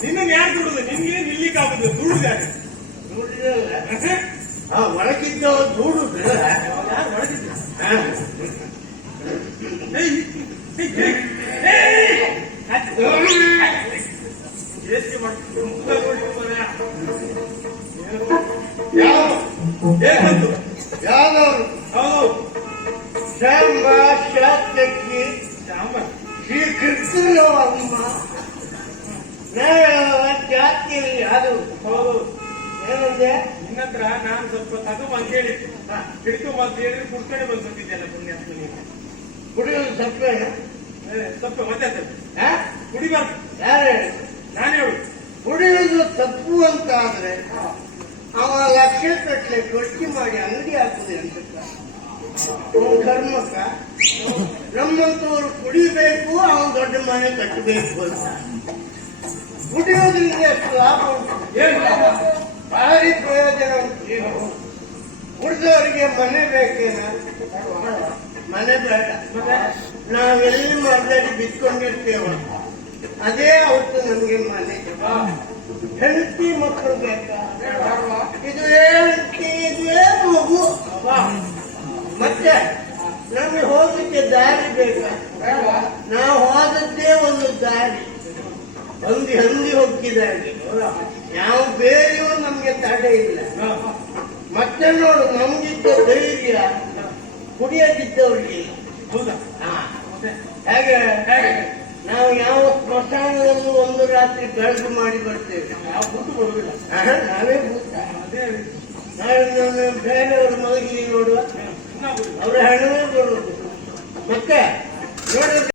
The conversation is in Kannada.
ನಿನ್ನ ಯಾರು ದುಡುದು ನಿನ್ಗೆ ನಿಲ್ಲಿಕ್ಕಾಗುದು ದುಡುದಾರೆ ಒಳಗಿದ್ದ ದುಡುದು ಯಾರು ಒಳಗಿದ್ದ ಯಾವ್ದವ್ರು ಶಾಂಬ ಶಾಸ್ತ್ರಕ್ಕೆ ಶ್ರೀ ಕೃಷ್ಣ ಅಮ್ಮ ಜಾತಿಯಲ್ಲಿ ಅದು ಏನಂದೆ ನಿನ್ನ ಹತ್ರ ನಾನು ಸ್ವಲ್ಪ ತಗು ಅಂತ ಹೇಳಿದ್ದು ಹಿಡಿದು ಅಂತ ಹೇಳಿದ್ರೆ ಕುಡ್ಕಡೆ ಬಂದ್ಬಿಟ್ಟಿದ್ದೆಲ್ಲ ಪುಣ್ಯಾತ್ಮ ನೀನು ಕುಡಿಯೋದು ಸಪ್ಪೇನ ತಪ್ಪು ಮತ್ತೆ ಕುಡಿಬಾರ್ದು ಯಾರು ನಾನು ಹೇಳು ಕುಡಿಯೋದು ತಪ್ಪು ಅಂತ ಆದ್ರೆ ಅವ ಲಕ್ಷ ಕಟ್ಲೆ ಗಟ್ಟಿ ಮಾಡಿ ಅಂಗಡಿ ಹಾಕುದು ಅಂತ ಕರ್ಮಕ್ಕ ನಮ್ಮಂತವ್ರು ಕುಡಿಬೇಕು ಅವನು ದೊಡ್ಡ ಮನೆ ಕಟ್ಟಬೇಕು ಅಂತ ಕುಡಿಯೋದ್ರಿಂದ ಎಷ್ಟು ಲಾಭ ಉಂಟು ಭಾರಿ ಪ್ರಯೋಜನ ಉಂಟು ಕುಡಿದವರಿಗೆ ಮನೆ ಬೇಕೇನ ಮನೆ ಬೇಡ ನಾವೆಲ್ಲಿ ಮರದಲ್ಲಿ ಬಿತ್ಕೊಂಡಿರ್ತೇವ ಅದೇ ಅವತ್ತು ನಮ್ಗೆ ಮನೆ ಹೆಂಡತಿ ಮಕ್ಕಳು ಬೇಕಾ ಇದುವೇ ಹೆಂಡತಿ ಇದುವೇ ಮಗು ಮತ್ತೆ ನಮಗೆ ಹೋಗಲಿಕ್ಕೆ ದಾರಿ ಬೇಕಾ ನಾವು ಹೋದದ್ದೇ ಒಂದು ದಾರಿ ಹಂದಿ ಹೋಗಿದ್ದಾರೆ ಯಾವ ಬೇರೆಯೂ ನಮ್ಗೆ ತಡೆ ಇಲ್ಲ ಮತ್ತೆ ನೋಡು ನಮ್ಗಿದ್ದ ಧೈರ್ಯ ಕುಡಿಯದಿದ್ದವ್ರಿಗೆ ಹೇಗೆ ನಾವು ಯಾವ ಸ್ಮಶಾನದಲ್ಲೂ ಒಂದು ರಾತ್ರಿ ಬೆಳಕು ಮಾಡಿ ಬರ್ತೇವೆ ನಾವು ಬಿಟ್ಟು ಬರುವುದಿಲ್ಲ ನಾವೇ ಭೂತ ನಾಳೆ ಬೇರೆಯವರು ಮಲಗಿ ನೋಡುವ ಅವರ ಹಣವೇ ಬರುವುದು ಮತ್ತೆ